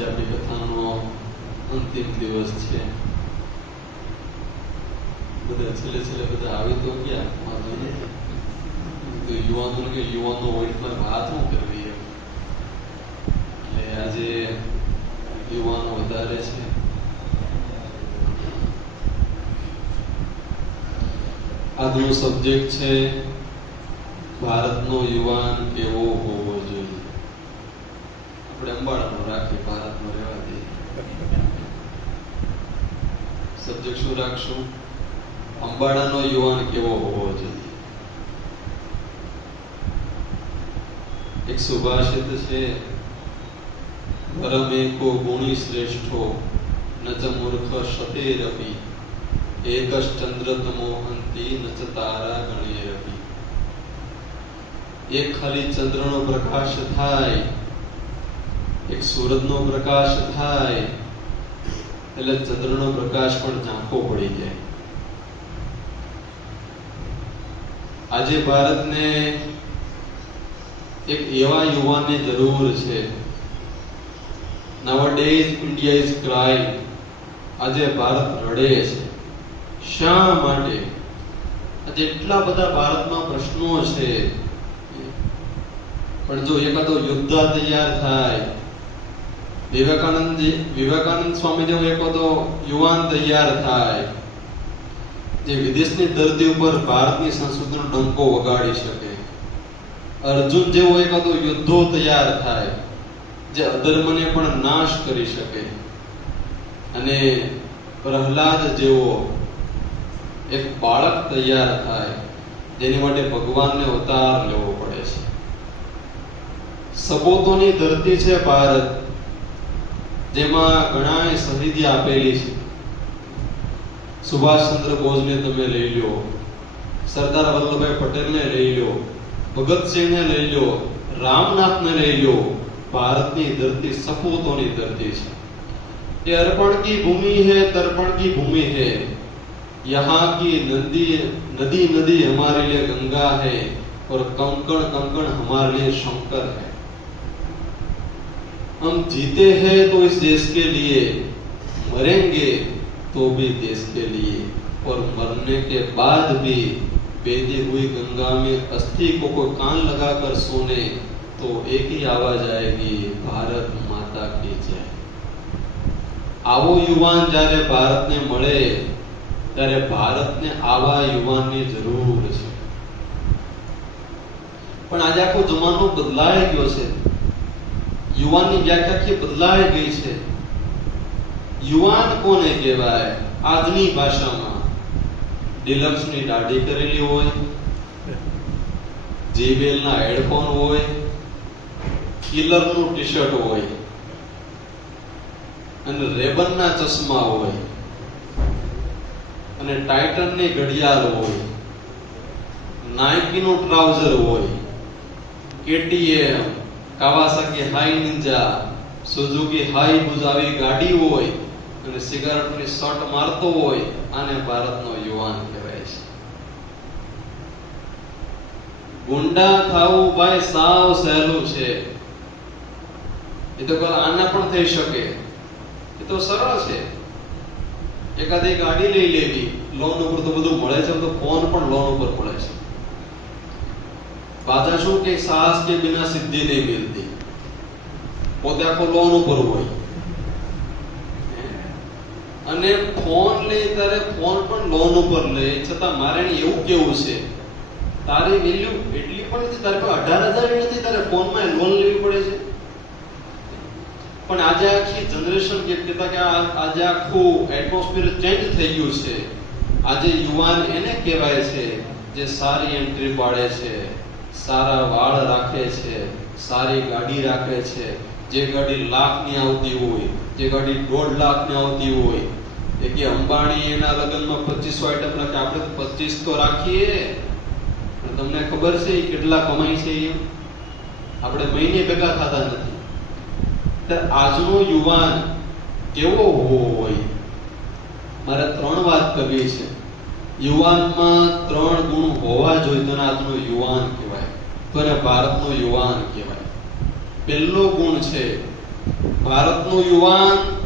આપણી કથાનો અંતિમ દિવસ છે. બધા છેલ્લે છેલ્લે બધા આવી તો ગયા યુવાનો કે યુવાનો હોય પર વાત શું કરવી એટલે આજે યુવાનો વધારે છે. આજનો સબ્જેક્ટ છે, ભારતનો યુવાન કેવો હોવો જોઈએ? આપણે અંબાળાનું રાખીએ ભારતમાં રહેવા દઈએ. સબ્જેક્ટ શું રાખશું? અંબાળાનો યુવાન કેવો હોવો જોઈએ? એક સુભાષિત છે પરમેકો ગુણી શ્રેષ્ઠો નચ મૂર્ખ શતેરપી એકશ ચંદ્રતમો હંતી નચ તારા તારા રવિ એક ખાલી ચંદ્રનો પ્રકાશ થાય એક સૂરજનો પ્રકાશ થાય એટલે ચંદ્રનો પ્રકાશ પણ ઝાંખો પડી જાય. આજે ભારતને એક એવા યુવાનની જરૂર છે. Nowadays india is crying. આજે ભારત રડે છે. શા માટે? આજે એટલા બધા ભારતમાં પ્રશ્નો છે. પણ જો એકાદો યોદ્ધા તૈયાર થાય વિવેકાનંદ વિવેકાનંદ સ્વામી જેવો એકાદો યુવાન તૈયાર થાય, જે વિદેશની ધરતી ઉપર ભારતની સંસ્કૃતિનો ડંકો વગાડી શકે. અર્જુન જેવો એકાદો યુદ્ધો તૈયાર થાય, જે અધર્મને પણ નાશ કરી શકે. અને પ્રહલાદ જેવો એક બાળક તૈયાર થાય, જેની માટે ભગવાનને અવતાર લેવો પડે છે. સપોતોની ધરતી છે ભારત. જેમાં ઘણા શહીદી આપેલી છે સુભાષચંદ્ર બોઝને તમે લઈ લો સરદાર વલ્લભભાઈ પટેલને લઈ લો ભગતસિંહને લઈ લો રામનાથને લઈ લો ભારતની ધરતી સપૂતોની ધરતી છે ये अर्पण की भूमि है तर्पण की भूमि है यहाँ की नदी नदी नदी हमारे लिए गंगा है और कंकण कंकण हमारे लिए शंकर है हम जीते हैं तो इस देश के लिए मरेंगे तो भी देश के लिए और मरने के बाद भी बहती हुई गंगा में अस्थि को कोई कान लगाकर सोने तो एक ही आवाज आएगी भारत माता की जय આવો યુવાન જ્યારે ભારતને મળે ત્યારે ભારતને આવા યુવાનની જરૂર છે પણ આજે આખો જમાનો બદલાઈ ગયો છે યુવાનની વ્યાખ્યા આખી બદલાઈ ગઈ છે. યુવાન કોને કહેવાય? આજની ભાષામાં. ડિલક્સની દાઢી કરેલી હોય જેબેલના હેડફોન હોય, કિલરનું ટી શર્ટ હોય, અને રેબનના ચશ્મા હોય, અને ટાઇટનની ઘડિયાળ હોય, નાઇકીનું ટ્રાઉઝર હોય, કેટીએમ કાવાસાકી હાઈ નિંજા, સુઝુકી હાઈ બુઝાવી ગાડી હોય અને સિગારેટની શોટ મારતો હોય, આને ભારતનો યુવાન કહેવાય છે. ગુંડા થાવું ભાઈ સાવ સહેલું છે. એ તો કલ આના પણ થઈ શકે. એ તો સરળ છે. એકાદી ગાડી લઈ લેવી લોન ઉપર તો બધું મળે છે, તો ફોન પણ લોન ઉપર મળે છે. પાછા કે સાહસ કે બિના સિદ્ધિ નહીં મિલતી પોતે આખો લોન ઉપર હોય અને ફોન લે ત્યારે ફોન પણ લોન ઉપર લે છતાં મારે એવું કેવું છે તારી વેલ્યુ એટલી પણ નથી તારે પાસે અઢાર હજાર નથી તારે ફોનમાં લોન લેવી પડે છે પણ આજે આખી જનરેશન કે કહેતા કે આજે આખું એટમોસ્ફિયર ચેન્જ થઈ ગયું છે આજે યુવાન એને કહેવાય છે જે સારી એન્ટ્રી પાડે છે સારા વાળ રાખે છે, સારી ગાડી રાખે છે, જે ગાડી લાખની આવતી હોય, જે ગાડી દોઢ લાખની આવતી હોય, એ કે અંબાણી એના લગ્નમાં પચીસો આઈટમ રાખે. આપણે પચીસ તો રાખીએ. તમને ખબર છે કેટલા કમાય છે એ આપણે મહિને ભેગા થતા નથી. આજનો યુવાન કેવો હોવો હોય? મારે ત્રણ વાત કરવી છે. યુવાનમાં ત્રણ ગુણ હોવા જોઈએ, તો આજનો યુવાન કહેવાય તો એને ભારતનો યુવાન કહેવાય. પહેલો ગુણ છે ભારતનું યુવાન